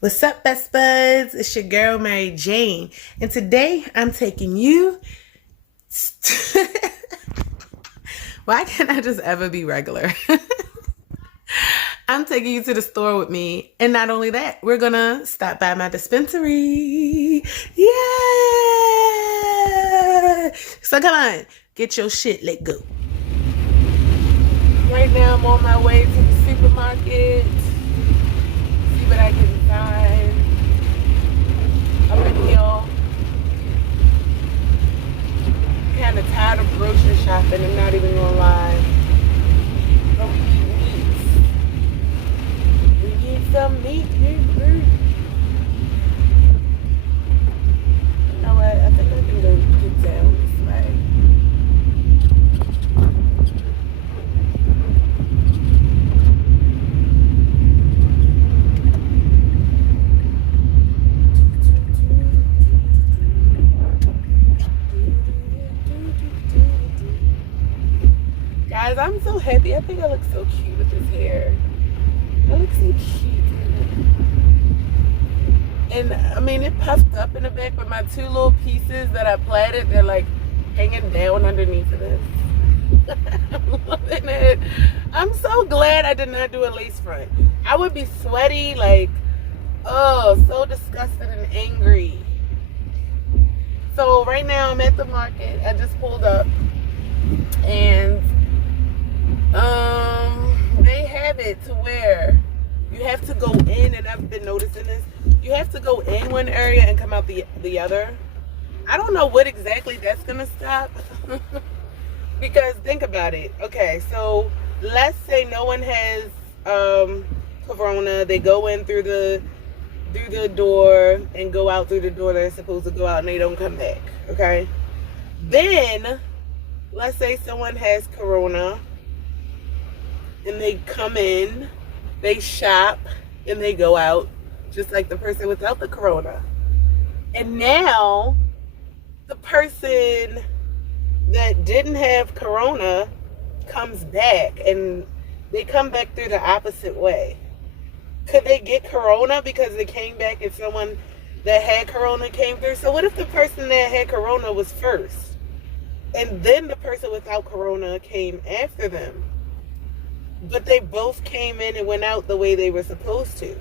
What's up, best buds? It's your girl, Mary Jane. And today I'm taking you. Why can't I just ever be regular? I'm taking you to the store with me. And not only that, we're going to stop by my dispensary. Yeah! So come on, get your shit, let go. Right now I'm on my way to the supermarket. See what I can find. Up in Yall. Kind of tired of grocery shopping and not even gonna lie. Don't eat meat. We need some meat. You know what? I think I can go get down this way. Guys, I'm so happy. I think I look so cute with this hair. I look so cute. And I mean, it puffed up in the back, but my two little pieces that I plaited, they're like hanging down underneath of this. I'm loving it. I'm so glad I did not do a lace front. I would be sweaty, like, oh, so disgusted and angry. So right now I'm at the market. I just pulled up and they have it to where you have to go in, and I've been noticing this. You have to go in one area and come out the other. I don't know what exactly that's gonna stop. Because think about it. Okay, so let's say no one has corona. They go in through the door and go out through the door they're supposed to go out, and they don't come back. Okay, then let's say someone has corona and they come in, they shop, and they go out just like the person without the corona. And now the person that didn't have corona comes back, and they come back through the opposite way. Could they get corona because they came back and someone that had corona came through? So what if the person that had corona was first, and then the person without corona came after them, but they both came in and went out the way they were supposed to?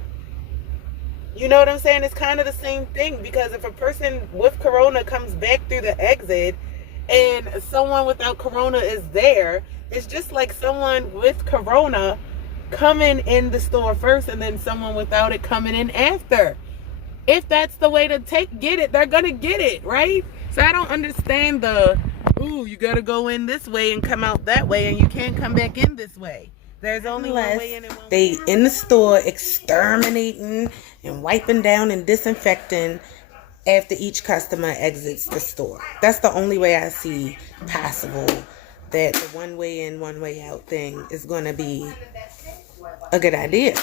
You know what I'm saying? It's kind of the same thing, because if a person with corona comes back through the exit and someone without corona is there, it's just like someone with corona coming in the store first and then someone without it coming in after. If that's the way to get it, they're gonna get it, right? So I don't understand ooh, you gotta go in this way and come out that way, and you can't come back in this way. There's only one way in and one way out. They in the store exterminating and wiping down and disinfecting after each customer exits the store. That's the only way I see possible that the one way in, one way out thing is going to be a good idea.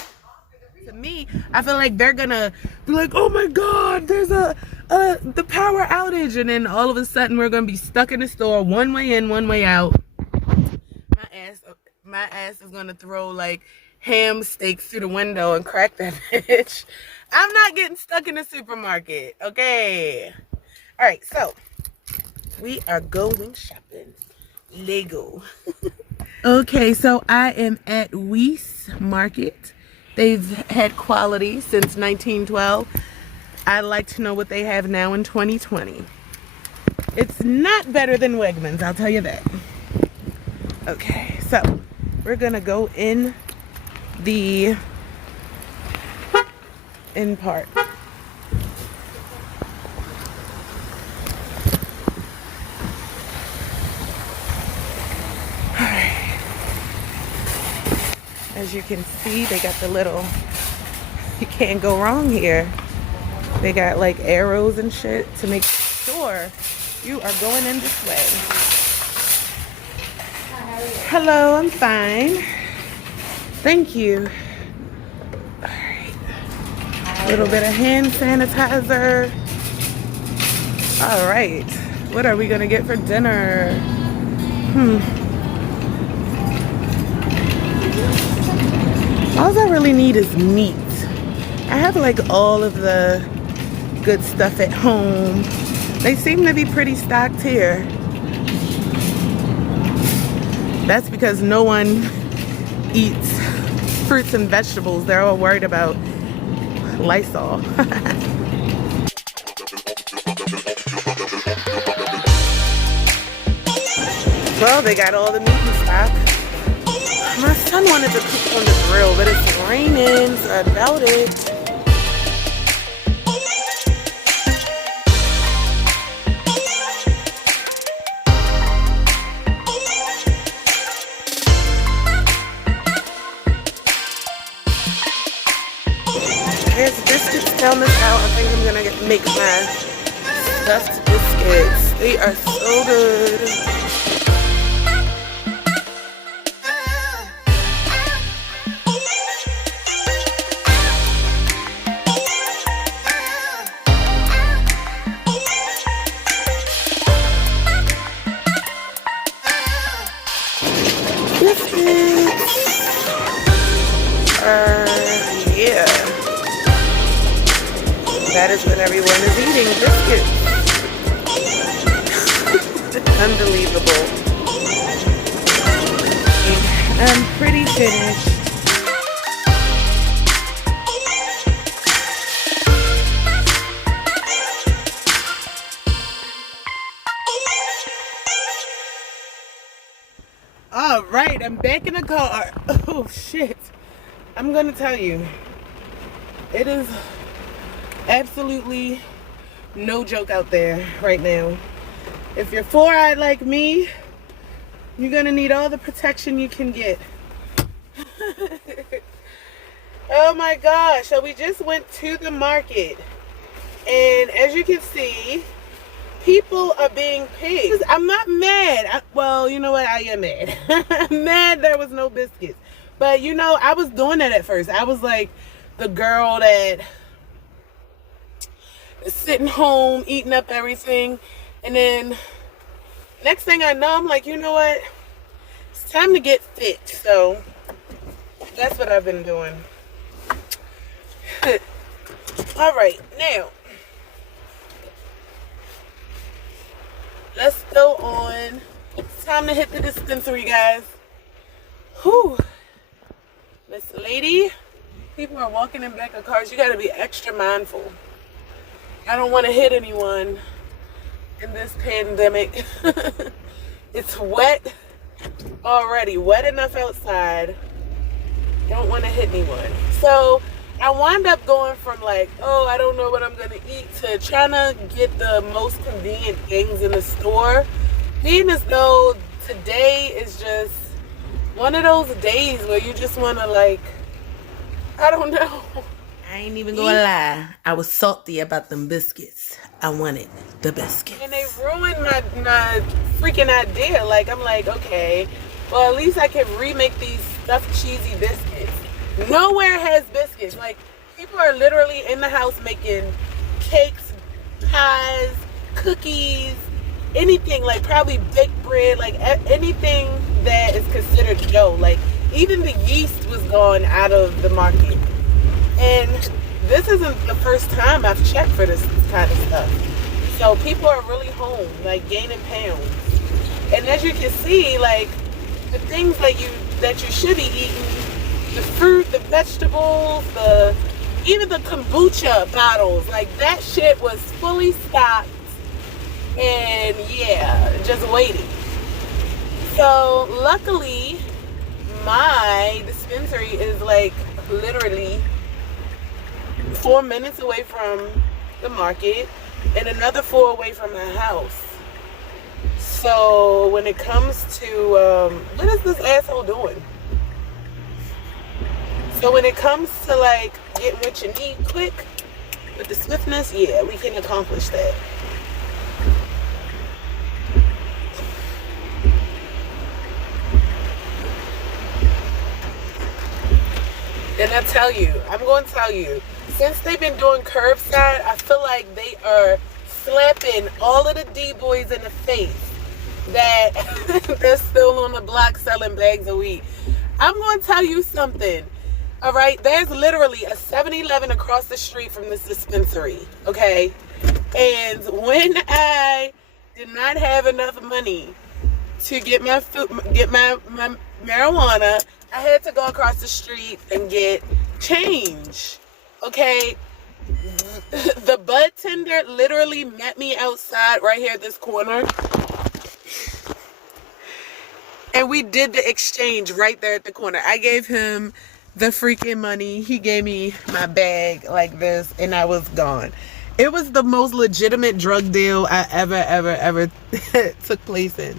To me, I feel like they're going to be like, oh my God, there's the power outage. And then all of a sudden we're going to be stuck in the store, one way in, one way out. My ass is going to throw like ham steaks through the window and crack that bitch. I'm not getting stuck in the supermarket, okay? All right, so we are going shopping. Lego. Okay, so I am at Weiss Market. They've had quality since 1912. I'd like to know what they have now in 2020. It's not better than Wegmans, I'll tell you that. Okay, so we're gonna go in the in part. Alright. As you can see, they got the little, you can't go wrong here. They got like arrows and shit to make sure you are going in this way. Hello, I'm fine. Thank you. Alright. A little bit of hand sanitizer. Alright. What are we gonna get for dinner? All I really need is meat. I have like all of the good stuff at home. They seem to be pretty stocked here. That's because no one eats fruits and vegetables. They're all worried about Lysol. Well, they got all the meat in stock. My son wanted to cook on the grill, but it's raining, so I doubt it. There's biscuits down this aisle. I think I'm gonna make my stuffed biscuits. They are so good. Yeah. That is what everyone is eating, biscuits. Unbelievable. I'm pretty finished. All right, I'm back in the car. Oh shit. I'm gonna tell you, it is absolutely no joke out there right now. If you're four-eyed like me, you're gonna need all the protection you can get. Oh my gosh, so we just went to the market, and as you can see, people are being pigs. I'm not mad. Well, you know what? I am mad. I'm mad there was no biscuits. But, you know, I was doing that at first. I was like the girl that is sitting home, eating up everything. And then next thing I know, I'm like, you know what? It's time to get fit. So that's what I've been doing. All right, now let's go on. It's time to hit the dispensary, guys. Whew. Miss Lady, people are walking in back of cars. You got to be extra mindful. I don't want to hit anyone in this pandemic. It's wet already. Wet enough outside. Don't want to hit anyone. So I wound up going from like, oh, I don't know what I'm going to eat, to trying to get the most convenient things in the store. Being as though today is just one of those days where you just want to, like, I don't know. I ain't even gonna lie. I was salty about them biscuits. I wanted the biscuits. And they ruined my freaking idea. Like, I'm like, okay, well, at least I can remake these stuffed cheesy biscuits. Nowhere has biscuits. Like, people are literally in the house making cakes, pies, cookies, anything, like probably baked bread, like anything that is considered dough. Like, even the yeast was gone out of the market. And this isn't the first time I've checked for this kind of stuff. So people are really home, like gaining pounds. And as you can see, like the things that you should be eating, the fruit, the vegetables, even the kombucha bottles, like that shit was fully stocked. And yeah, just waiting. So luckily, my dispensary is like literally 4 minutes away from the market and another 4 away from my house. So when it comes to what is this asshole doing? So when it comes to like getting what you need quick with the swiftness, yeah, we can accomplish that. And I'm going to tell you, since they've been doing curbside, I feel like they are slapping all of the D-boys in the face that they're still on the block selling bags of weed. I'm going to tell you something. All right, there's literally a 7-Eleven across the street from this dispensary, okay? And when I did not have enough money to get my food, get my marijuana, I had to go across the street and get change, okay? The bud tender literally met me outside right here at this corner. And we did the exchange right there at the corner. I gave him the freaking money. He gave me my bag like this, and I was gone. It was the most legitimate drug deal I ever took place in.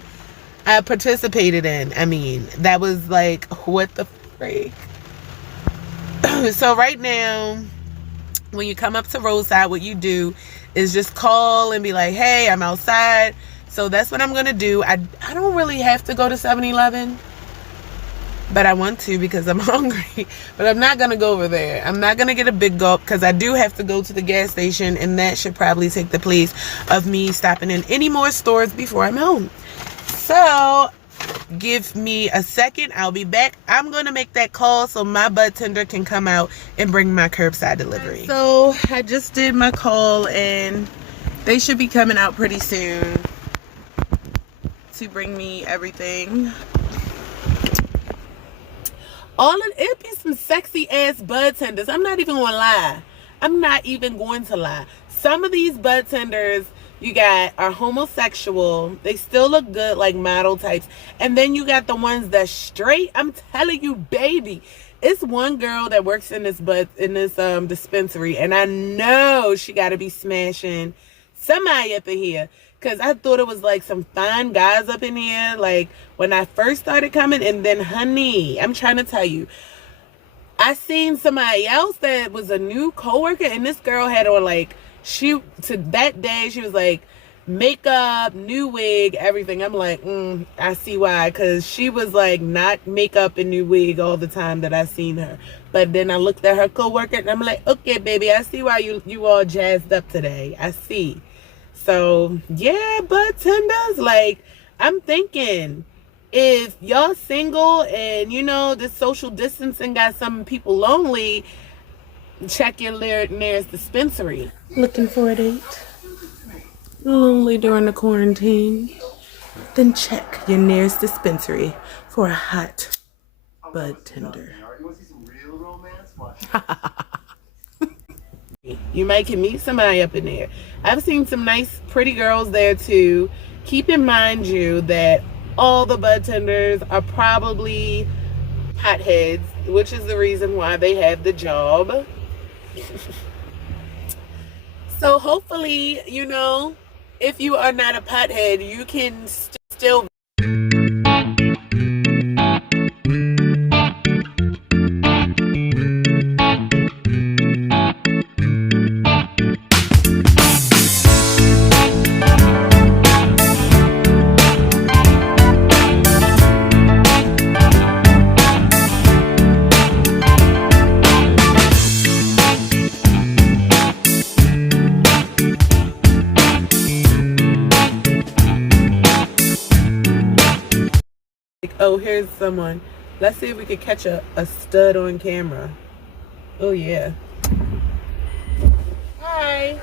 I participated in. I mean, that was like, what the freak? So right now, when you come up to roadside, what you do is just call and be like, hey, I'm outside. So that's what I'm going to do. I don't really have to go to 7-Eleven, but I want to because I'm hungry. But I'm not going to go over there. I'm not going to get a big gulp because I do have to go to the gas station, and that should probably take the place of me stopping in any more stores before I'm home. So give me a second. I'll be back. I'm going to make that call so my bud tender can come out and bring my curbside delivery. So I just did my call, and they should be coming out pretty soon to bring me everything. It'd be some sexy ass bud tenders. I'm not even gonna lie. I'm not even going to lie. Some of these bud tenders you got are homosexual. They still look good, like model types. And then you got the ones that straight. I'm telling you, baby. It's one girl that works in this dispensary, and I know she got to be smashing somebody up in here. Because I thought it was like some fine guys up in here, like when I first started coming. And then, honey, I'm trying to tell you, I seen somebody else that was a new coworker, and this girl had on like, that day, she was like, makeup, new wig, everything. I'm like, I see why. Because she was like not makeup and new wig all the time that I seen her. But then I looked at her coworker, and I'm like, okay, baby, I see why you all jazzed up today. I see. So, yeah, bud tenders, like, I'm thinking, if y'all single and, you know, this social distancing got some people lonely, check your nearest dispensary. Looking for a date? Lonely during the quarantine? Then check your nearest dispensary for a hot bud tender. You might can meet somebody up in there. I've seen some nice, pretty girls there too. Keep in mind you that all the bud tenders are probably potheads, which is the reason why they have the job. So hopefully, you know, if you are not a pothead, you can still oh, here's someone. Let's see if we could catch a stud on camera. Oh, yeah. Hi.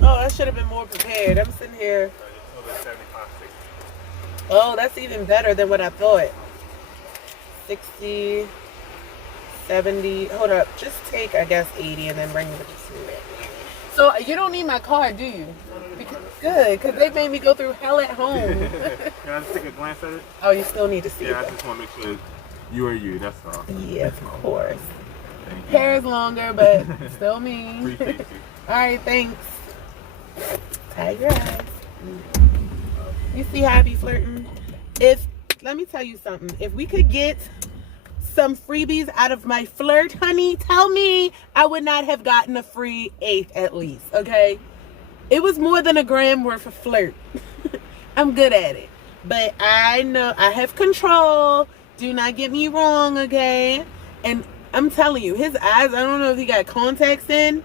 Oh, I should have been more prepared. I'm sitting here. Oh, that's even better than what I thought. 60, 70. Hold up. Just take, I guess, 80 and then bring it to me. So you don't need my card, do you? Good, because they made me go through hell at home. Can I just take a glance at it? Oh, you still need to see it. Yeah, I just want to make sure you are you, that's all. Yeah, of course. Hair is longer, but still me. Appreciate you. All right, thanks. Tag your eyes. You see how I be flirting? Let me tell you something. If we could get some freebies out of my flirt, honey, tell me I would not have gotten a free 8 at least, okay? It was more than a gram worth of flirt. I'm good at it. But I know I have control. Do not get me wrong, okay? And I'm telling you, his eyes, I don't know if he got contacts in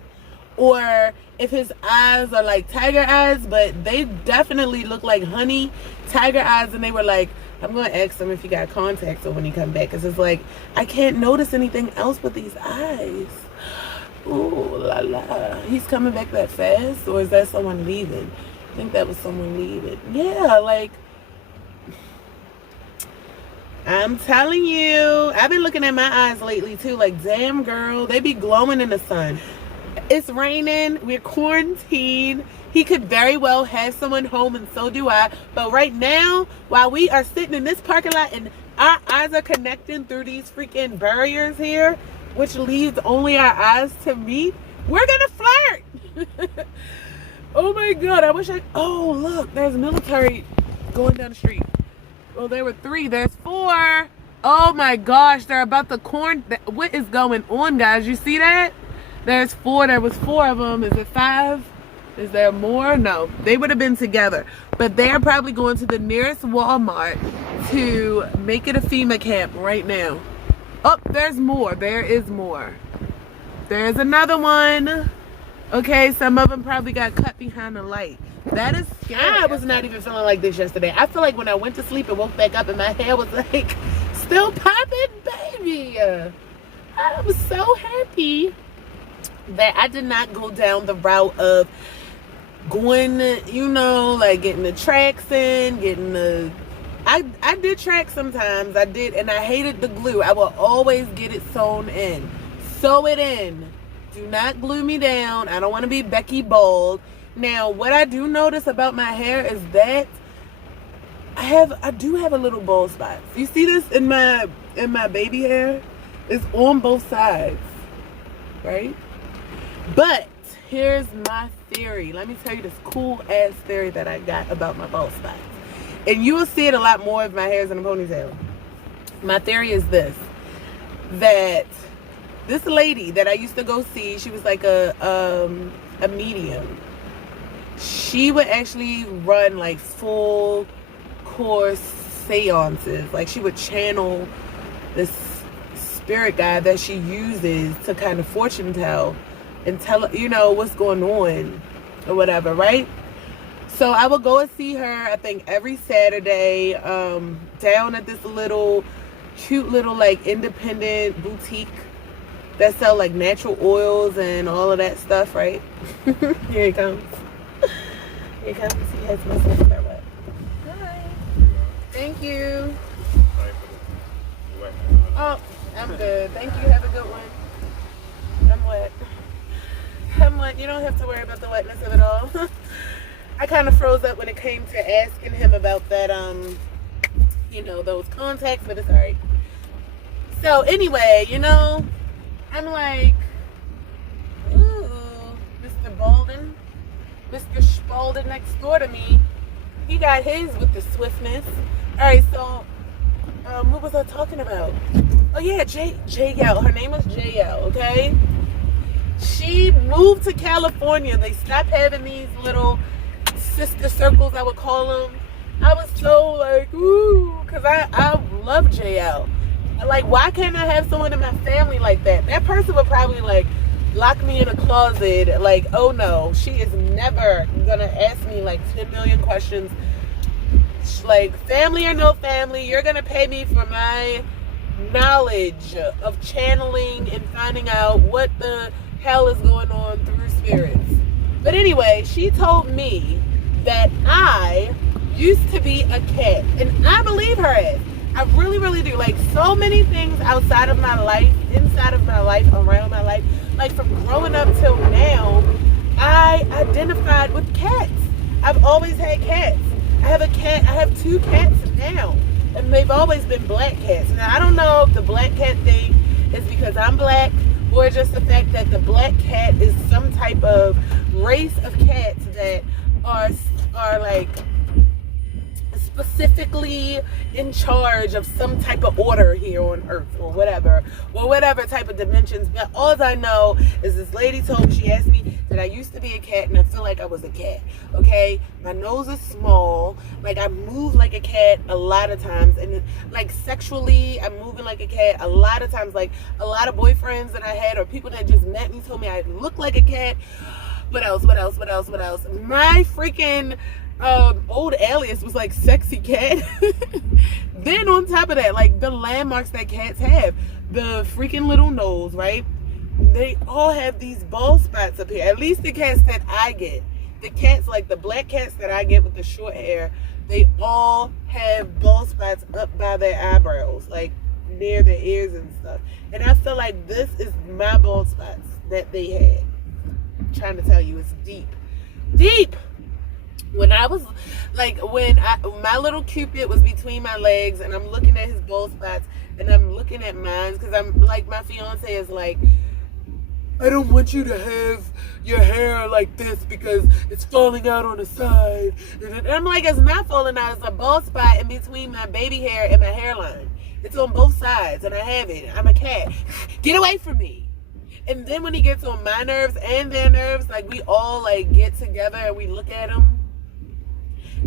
or if his eyes are like tiger eyes, but they definitely look like honey tiger eyes, and they were like I'm going to ask him if he got contacts or when he come back. Because it's like, I can't notice anything else but these eyes. Ooh, la la. He's coming back that fast? Or is that someone leaving? I think that was someone leaving. Yeah, like, I'm telling you. I've been looking at my eyes lately, too. Like, damn, girl. They be glowing in the sun. It's raining. We're quarantined. He could very well have someone home, and so do I. But right now, while we are sitting in this parking lot and our eyes are connecting through these freaking barriers here, which leaves only our eyes to meet, we're going to flirt. Oh, my God. I wish I... Oh, look. There's military going down the street. Well, there were 3. There's 4. Oh, my gosh. They're about to corn... What is going on, guys? You see that? There's 4. There was 4 of them. Is it 5? Is there more? No. They would have been together. But they're probably going to the nearest Walmart to make it a FEMA camp right now. Oh, there's more. There is more. There's another one. Okay, some of them probably got cut behind the light. That is scary. I was not even feeling like this yesterday. I feel like when I went to sleep and woke back up and my hair was like still popping, baby. I was so happy that I did not go down the route of going, you know, like getting the tracks in, getting the... I did track sometimes. I did, and I hated the glue. I will always get it sewn in. Sew it in. Do not glue me down. I don't want to be Becky Bald. Now, what I do notice about my hair is that I do have a little bald spot. You see this in my baby hair? It's on both sides, right? But here's my theory. Let me tell you this cool ass theory that I got about my bald spots. And you will see it a lot more if my hair's in a ponytail. My theory is this: that this lady that I used to go see, she was like a medium. She would actually run like full course seances. Like she would channel this spirit guide that she uses to kind of fortune tell and tell, you know, what's going on or whatever, right? So I would go and see her, I think every Saturday, down at this little cute little like independent boutique that sell like natural oils and all of that stuff, right? Here he comes. Here he comes. He has my stuff that wet. Hi. Thank you. Oh, I'm good. Thank you. Have a good one. I'm wet. I'm wet. You don't have to worry about the wetness of it all. I kind of froze up when it came to asking him about that, you know, those contacts, but it's alright. So anyway, you know, I'm like, ooh, Mr. Baldwin, Mr. Spalding next door to me, he got his with the swiftness. Alright, so, what was I talking about? Oh yeah, Yall. Her name was Yall, okay? She moved to California. They stopped having these little sister circles, I would call them. I was so like, ooh, because I love Yall. Like, why can't I have someone in my family like that? That person would probably like lock me in a closet. Like, oh no, she is never gonna ask me like 10 million questions. Like, family or no family, you're gonna pay me for my knowledge of channeling and finding out what the hell is going on through spirits. But anyway, she told me that I used to be a cat, and I believe her ass. I really, really do. Like, so many things outside of my life, inside of my life, around my life, like from growing up till now, I identified with cats. I've always had cats. I have a cat. I have 2 cats now, and they've always been black cats. Now, I don't know if the black cat thing is because I'm black, or just the fact that the black cat is some type of race of cats that are like specifically in charge of some type of order here on earth, or whatever type of dimensions. But all I know is this lady told me, she asked me that I used to be a cat, and I feel like I was a cat. Okay, my nose is small, like I move like a cat a lot of times, and like sexually I'm moving like a cat a lot of times. Like, a lot of boyfriends that I had or people that just met me told me I look like a cat. What else? My freaking old alias was like sexy cat. Then on top of that, like the landmarks that cats have, the freaking little nose, right? They all have these bald spots up here. At least the cats that I get. The cats, like the black cats that I get with the short hair, they all have bald spots up by their eyebrows, like near their ears and stuff. And I feel like this is my bald spots that they had. I'm trying to tell you, it's deep. Deep! When I was, like, my little Cupid was between my legs, and I'm looking at his bald spots, and I'm looking at mine, because I'm, like, my fiance is like, I don't want you to have your hair like this because it's falling out on the side. And I'm like, it's not falling out. It's a bald spot in between my baby hair and my hairline. It's on both sides, and I have it. I'm a cat. Get away from me. And then when he gets on my nerves and their nerves, like, we all, like, get together and we look at him.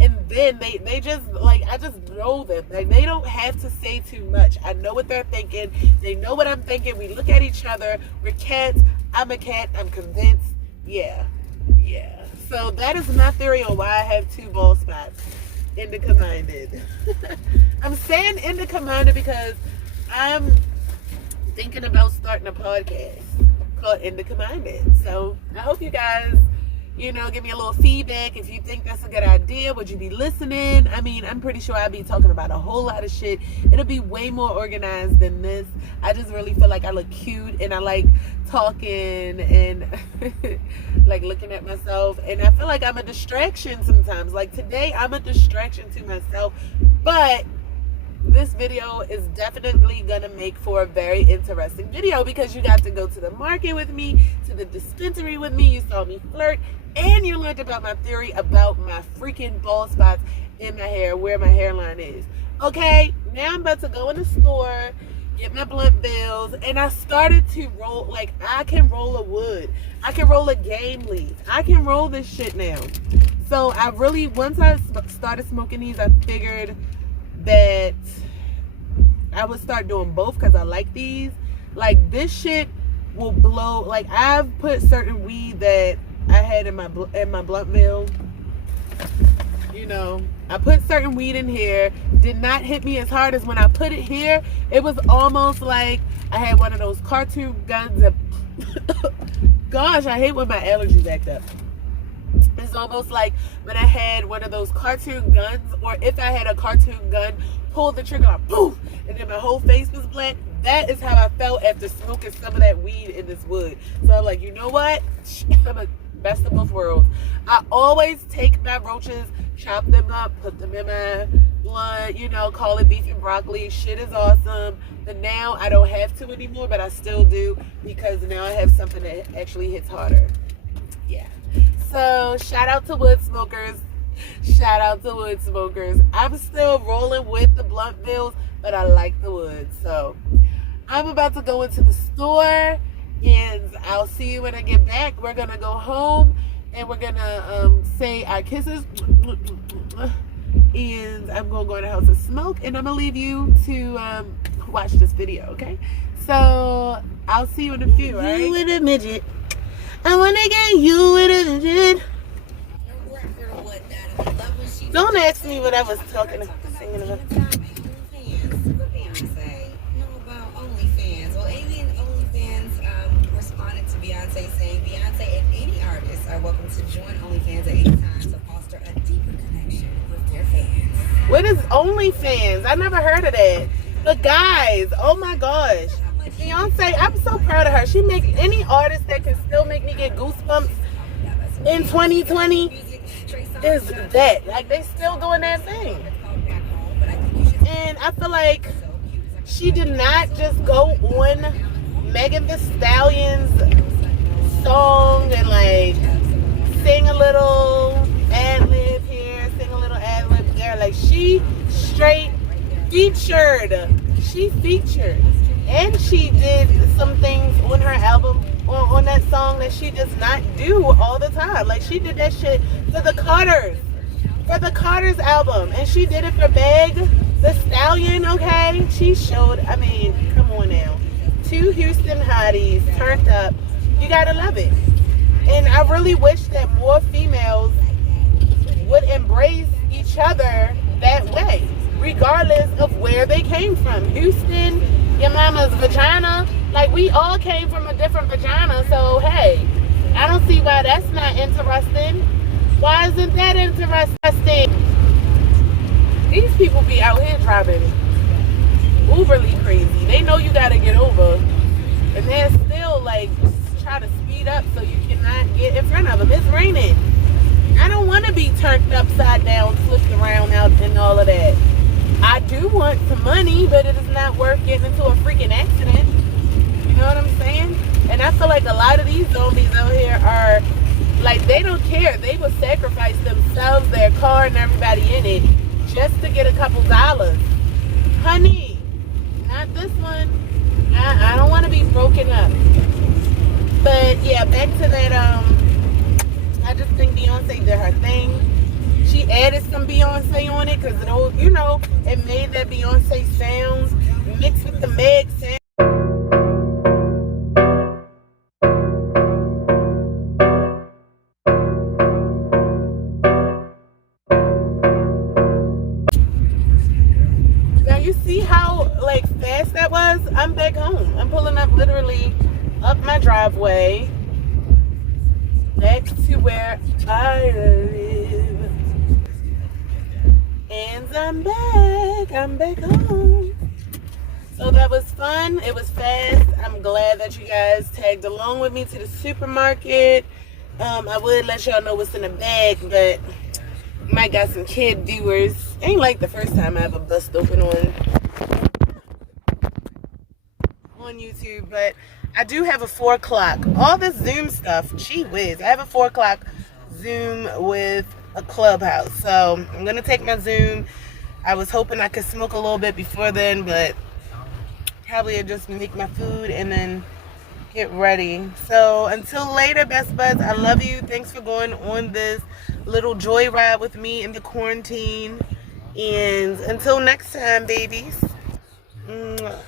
And then they just, like, I just know them. Like, they don't have to say too much. I know what they're thinking. They know what I'm thinking. We look at each other. We're cats. I'm a cat. I'm convinced. Yeah. So that is my theory on why I have two bald spots. Indica-minded. I'm saying indica-minded because I'm thinking about starting a podcast called Indica-minded. So I hope you guys, give me a little feedback. If you think that's a good idea, would you be listening? I mean, I'm pretty sure I'll be talking about a whole lot of shit. It'll be way more organized than this. I just really feel like I look cute and I like talking and like looking at myself. And I feel like I'm a distraction sometimes. Like today, I'm a distraction to myself. But this video is definitely gonna make for a very interesting video because you got to go to the market with me, to the dispensary with me. You saw me flirt, and you learned about my theory about my freaking bald spots in my hair, where my hairline is. Okay, now I'm about to go in the store, get my blunt bills, and I started to roll. Like, I can roll a wood, I can roll a game leaf, I can roll this shit now. So I really, once I started smoking these, I figured that I would start doing both because I like these. Like, this shit will blow. Like, I've put certain weed that I had in my blunt bill. I put certain weed in here. Did not hit me as hard as when I put it here. It was almost like I had one of those cartoon guns that gosh, I hate when my allergies act up. It's almost like when I had one of those cartoon guns, or if I had a cartoon gun, pulled the trigger, poof, and then my whole face was black. That is how I felt after smoking some of that weed in this wood. So I'm like, you know what? I'm a best of both worlds. I always take my roaches, chop them up, put them in my blunt, call it beef and broccoli. Shit is awesome. But now I don't have to anymore, but I still do because now I have something that actually hits harder. Yeah. So shout out to wood smokers. Shout out to wood smokers. I'm still rolling with the blunt bills, but I like the wood. So I'm about to go into the store, and I'll see you when I get back. We're gonna go home and we're gonna say our kisses, and I'm gonna go in the house and smoke, and I'm gonna leave you to watch this video. Okay, so I'll see you in a few. Right? You with a midget. I wanna get you with a midget. Don't ask me what I was talking and singing about. Responded to Beyonce saying Beyonce and any artists are welcome to join OnlyFans at any time to foster a deeper connection with their fans. What is OnlyFans? I never heard of that. But guys, oh my gosh. Beyonce, I'm so proud of her. She makes any artist that can still make me get goosebumps in 2020 is that. Like, they still doing that thing. And I feel like she did not just go on Megan Thee Stallion's song and like sing a little ad-lib here, sing a little ad-lib there. Like, she straight featured. She featured. And she did some things on her album, on that song that she does not do all the time. Like, she did that shit for the Carters. For the Carters album. And she did it for Meg Thee Stallion, okay? She showed, I mean, come on now. Two Houston hotties turned up. You gotta love it. And I really wish that more females would embrace each other that way, regardless of where they came from. Houston, your mama's vagina. Like, we all came from a different vagina, so hey, I don't see why that's not interesting. Why isn't that interesting? These people be out here driving uberly crazy. They know you gotta get over, and they're still like try to speed up so you cannot get in front of them. It's raining. I don't want to be turned upside down, flipped around out and all of that. I do want some money, but it is not worth getting into a freaking accident. You know what I'm saying? And I feel like a lot of these zombies out here are like, they don't care. They will sacrifice themselves, their car, and everybody in it just to get a couple dollars. Honey, not this one. I don't want to be broken up. But yeah, back to that. I just think Beyonce did her thing. She added some Beyonce on it because it made that Beyonce sounds mixed with the Meg sound. Now you see how like fast that was? I'm back home. I'm pulling up literally up my driveway back to where I live. And I'm back home. So that was fun. It was fast. I'm glad that you guys tagged along with me to the supermarket. I would let y'all know what's in the bag, but might got some kid viewers. Ain't like the first time I ever bust open on YouTube, but I do have a 4 o'clock. All this Zoom stuff, gee whiz. I have a 4 o'clock Zoom with a Clubhouse. So I'm gonna take my Zoom. I was hoping I could smoke a little bit before then, but probably I'll just make my food and then get ready. So until later, best buds, I love you. Thanks for going on this little joyride with me in the quarantine. And until next time, babies. Mwah.